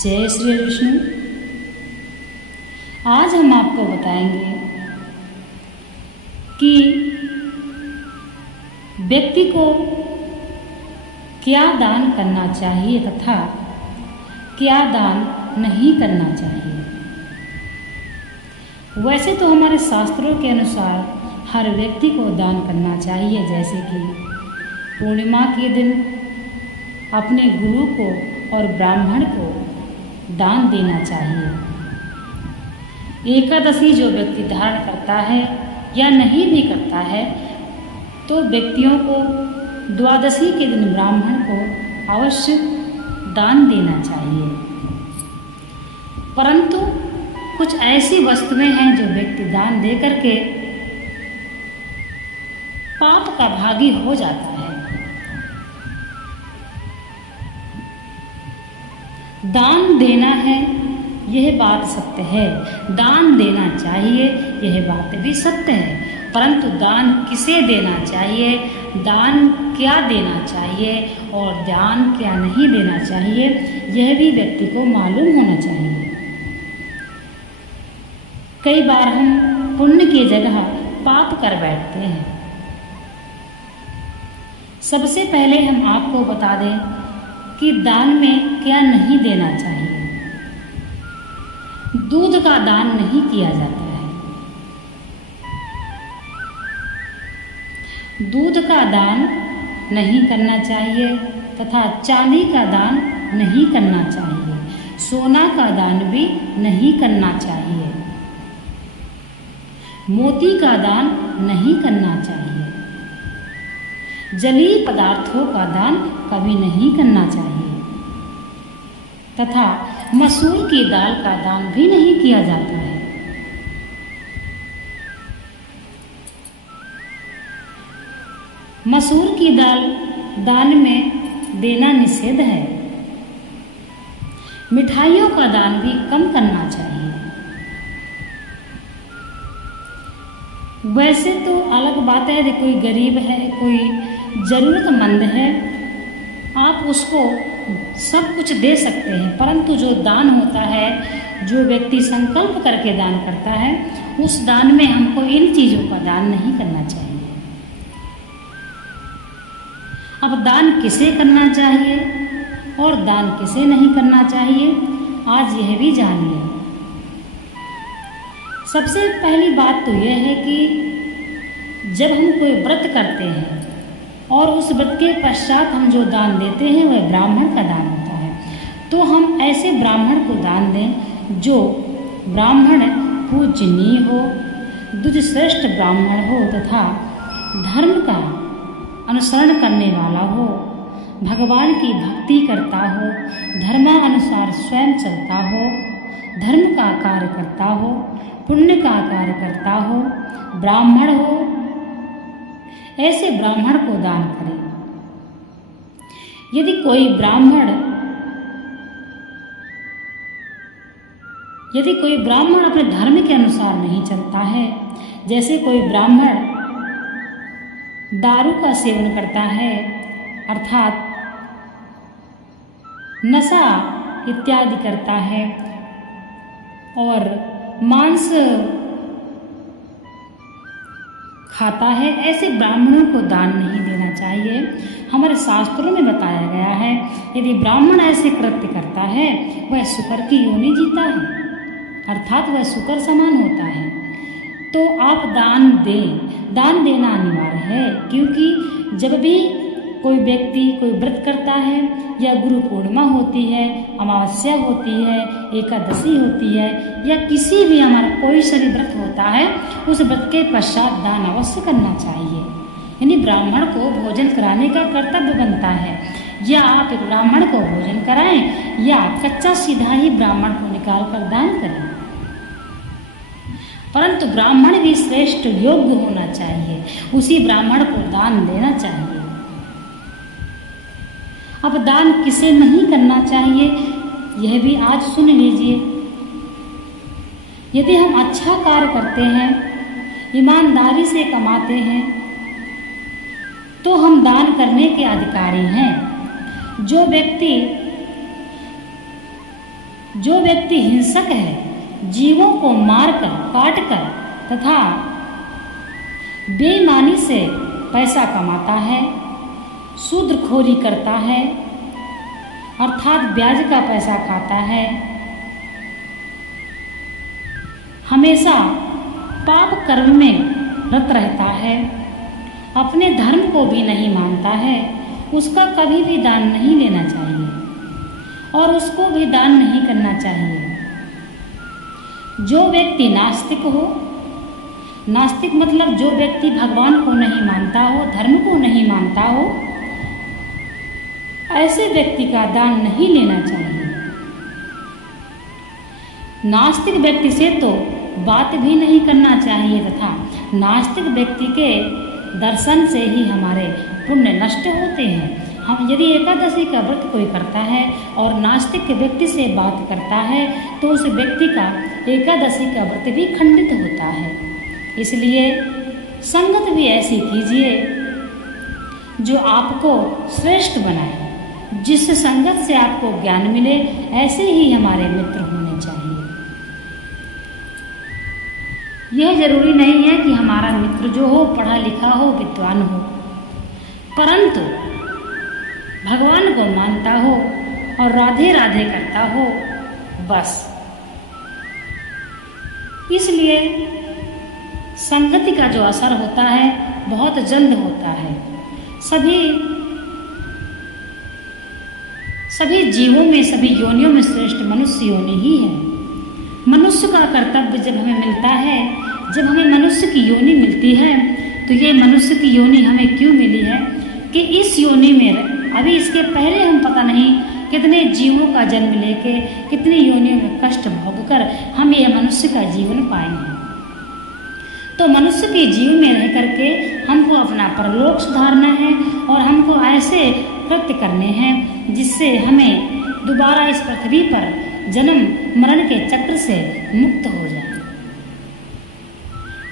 जय श्री विष्णु। आज हम आपको बताएंगे कि व्यक्ति को क्या दान करना चाहिए तथा क्या दान नहीं करना चाहिए। वैसे तो हमारे शास्त्रों के अनुसार हर व्यक्ति को दान करना चाहिए, जैसे कि पूर्णिमा के दिन अपने गुरु को और ब्राह्मण को दान देना चाहिए। एकादशी जो व्यक्ति धारण करता है या नहीं भी करता है तो व्यक्तियों को द्वादशी के दिन ब्राह्मण को अवश्य दान देना चाहिए। परंतु कुछ ऐसी वस्तुएं हैं जो व्यक्ति दान दे करके पाप का भागी हो जाता है। दान देना है यह बात सत्य है, दान देना चाहिए यह बात भी सत्य है, परंतु दान किसे देना चाहिए, दान क्या देना चाहिए और दान क्या नहीं देना चाहिए, यह भी व्यक्ति को मालूम होना चाहिए। कई बार हम पुण्य की जगह पाप कर बैठते हैं। सबसे पहले हम आपको बता दें कि दान में क्या नहीं देना चाहिए। दूध का दान नहीं किया जाता है। दूध का दान नहीं करना चाहिए तथा चांदी का दान नहीं करना चाहिए। सोना का दान भी नहीं करना चाहिए। मोती का दान नहीं करना चाहिए। जलीय पदार्थों का दान कभी नहीं करना चाहिए तथा मसूर की दाल का दान भी नहीं किया जाता है। मसूर की दाल दान में देना निषेध है। मिठाइयों का दान भी कम करना चाहिए। वैसे तो अलग बात है कि कोई गरीब है, कोई ज़रूरतमंद है, आप उसको सब कुछ दे सकते हैं, परंतु जो दान होता है, जो व्यक्ति संकल्प करके दान करता है, उस दान में हमको इन चीज़ों का दान नहीं करना चाहिए। अब दान किसे करना चाहिए और दान किसे नहीं करना चाहिए, आज यह भी जानिए। सबसे पहली बात तो यह है कि जब हम कोई व्रत करते हैं और उस व्रत के पश्चात हम जो दान देते हैं वह ब्राह्मण का दान होता है, तो हम ऐसे ब्राह्मण को दान दें जो ब्राह्मण पूजनीय हो, द्विजश्रेष्ठ ब्राह्मण हो तथा धर्म का अनुसरण करने वाला हो, भगवान की भक्ति करता हो, धर्मानुसार स्वयं चलता हो, धर्म का कार्य करता हो, पुण्य का कार्य करता हो, ब्राह्मण हो, ऐसे ब्राह्मण को दान करें। यदि कोई ब्राह्मण अपने धर्म के अनुसार नहीं चलता है, जैसे कोई ब्राह्मण दारू का सेवन करता है अर्थात नशा इत्यादि करता है और मांस खाता है, ऐसे ब्राह्मणों को दान नहीं देना चाहिए। हमारे शास्त्रों में बताया गया है यदि ब्राह्मण ऐसे कृत्य करता है वह शुकर की योनि जीता है, अर्थात वह शुकर समान होता है। तो आप दान दें, दान देना अनिवार्य है, क्योंकि जब भी कोई व्यक्ति कोई व्रत करता है या गुरु पूर्णिमा होती है, अमावस्या होती है, एकादशी होती है या किसी भी हमारा कोई शरीर व्रत होता है, उस व्रत के पश्चात दान अवश्य करना चाहिए। यानी ब्राह्मण को भोजन कराने का कर्तव्य बनता है। या आप एक ब्राह्मण को भोजन कराएं या कच्चा सीधा ही ब्राह्मण को निकाल कर दान करें, परंतु ब्राह्मण भी श्रेष्ठ योग्य होना चाहिए, उसी ब्राह्मण को दान देना चाहिए। अब दान किसे नहीं करना चाहिए यह भी आज सुन लीजिए। यदि हम अच्छा कार्य करते हैं, ईमानदारी से कमाते हैं, तो हम दान करने के अधिकारी हैं। जो व्यक्ति जो व्यक्ति हिंसक है, जीवों को मारकर, काटकर तथा बेईमानी से पैसा कमाता है, सूदखोरी करता है अर्थात ब्याज का पैसा खाता है, हमेशा पाप कर्म में रत रहता है, अपने धर्म को भी नहीं मानता है, उसका कभी भी दान नहीं लेना चाहिए और उसको भी दान नहीं करना चाहिए। जो व्यक्ति नास्तिक हो, नास्तिक मतलब जो व्यक्ति भगवान को नहीं मानता हो, धर्म को नहीं मानता हो, ऐसे व्यक्ति का दान नहीं लेना चाहिए। नास्तिक व्यक्ति से तो बात भी नहीं करना चाहिए तथा नास्तिक व्यक्ति के दर्शन से ही हमारे पुण्य नष्ट होते हैं। हम यदि एकादशी का व्रत कोई करता है और नास्तिक व्यक्ति से बात करता है तो उस व्यक्ति का एकादशी का व्रत भी खंडित होता है। इसलिए संगत भी ऐसी कीजिए जो आपको श्रेष्ठ बनाए। जिस संगत से आपको ज्ञान मिले ऐसे ही हमारे मित्र होने चाहिए। यह जरूरी नहीं है कि हमारा मित्र जो हो पढ़ा लिखा हो, विद्वान हो, परंतु भगवान को मानता हो और राधे राधे करता हो, बस। इसलिए संगति का जो असर होता है बहुत जल्द होता है। सभी जीवों में, सभी योनियों में श्रेष्ठ मनुष्य योनि ही है। मनुष्य का कर्तव्य जब हमें मिलता है, जब हमें मनुष्य की योनि मिलती है, तो ये मनुष्य की योनि हमें क्यों मिली है कि इस योनि में अभी इसके पहले हम पता नहीं कितने जीवों का जन्म लेके, कितनी योनियों में कष्ट भोगकर हम ये मनुष्य का जीवन पाए हैं। तो मनुष्य के जीव में रह करके हमको अपना परलोक सुधारना है और हमको ऐसे कृत्य करने हैं जिससे हमें दोबारा इस पृथ्वी पर जन्म मरण के चक्र से मुक्त हो जाए।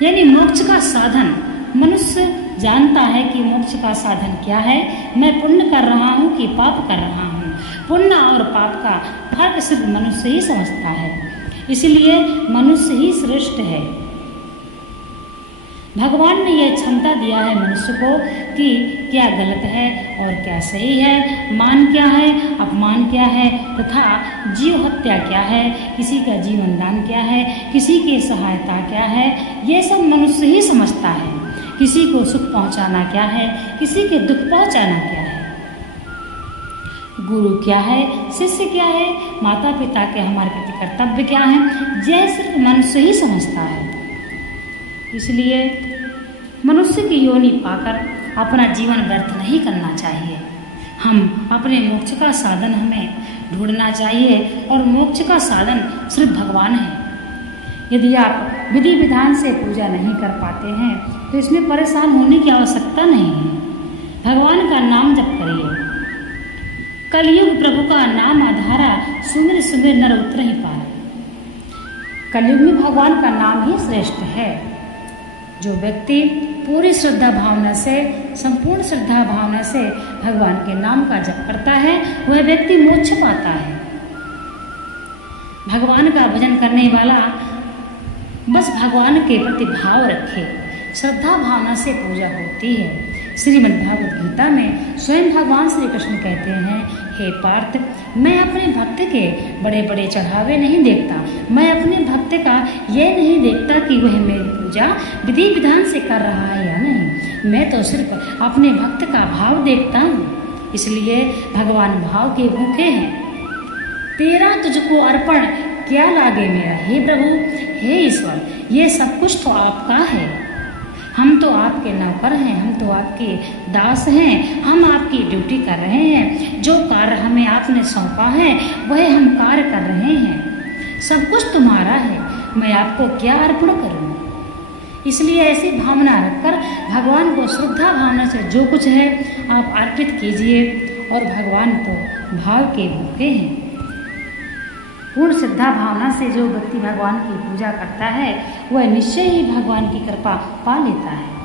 यानी मोक्ष का साधन मनुष्य जानता है कि मोक्ष का साधन क्या है। मैं पुण्य कर रहा हूँ कि पाप कर रहा हूँ। पुण्य और पाप का फर्क सिर्फ मनुष्य ही समझता है। इसलिए मनुष्य ही श्रेष्ठ है। भगवान ने यह क्षमता दिया है मनुष्य को कि क्या गलत है और क्या सही है, मान क्या है, अपमान क्या है तथा जीव हत्या क्या है, किसी का जीवन दान क्या है, किसी की सहायता क्या है, ये सब मनुष्य ही समझता है। किसी को सुख पहुंचाना क्या है, किसी के दुख पहुंचाना क्या है, गुरु क्या है, शिष्य क्या है, माता पिता के हमारे प्रति कर्तव्य क्या है, यह सिर्फ मनुष्य ही समझता है। इसलिए मनुष्य की योनि पाकर अपना जीवन व्यर्थ नहीं करना चाहिए। हम अपने मोक्ष का साधन हमें ढूंढना चाहिए और मोक्ष का साधन सिर्फ भगवान है। यदि आप विधि विधान से पूजा नहीं कर पाते हैं तो इसमें परेशान होने की आवश्यकता नहीं है। भगवान का नाम जप करिए। कलयुग प्रभु का नाम आधारा, सुमिर सुमिर नर उतरहि पार। कलयुग में भगवान का नाम ही श्रेष्ठ है। जो व्यक्ति पूरी श्रद्धा भावना से, संपूर्ण श्रद्धा भावना से भगवान के नाम का जप करता है वह व्यक्ति मोक्ष पाता है। भगवान का भजन करने वाला बस भगवान के प्रति भाव रखे, श्रद्धा भावना से पूजा होती है। श्रीमद् भागवत गीता में स्वयं भगवान श्री कृष्ण कहते हैं, हे पार्थ, मैं अपने भक्त के बड़े बड़े चढ़ावे नहीं देखता। मैं अपने भक्त का यह नहीं देखता कि वह मेरी पूजा विधि विधान से कर रहा है या नहीं। मैं तो सिर्फ अपने भक्त का भाव देखता हूँ। इसलिए भगवान भाव के भूखे हैं। तेरा तुझको अर्पण क्या लागे मेरा, हे प्रभु, हे ईश्वर, ये सब कुछ तो आपका है। हम तो आपके नौकर हैं, हम तो आपके दास हैं, हम आपकी ड्यूटी कर रहे हैं। जो कार्य हमें आपने सौंपा है वह हम कार्य कर रहे हैं। सब कुछ तुम्हारा है, मैं आपको क्या अर्पण करूं। इसलिए ऐसी भावना रखकर भगवान को श्रद्धा भावना से जो कुछ है आप अर्पित कीजिए। और भगवान तो भाव के भूखे हैं। पूर्ण श्रद्धा भावना से जो व्यक्ति भगवान की पूजा करता है वह निश्चय ही भगवान की कृपा पा लेता है।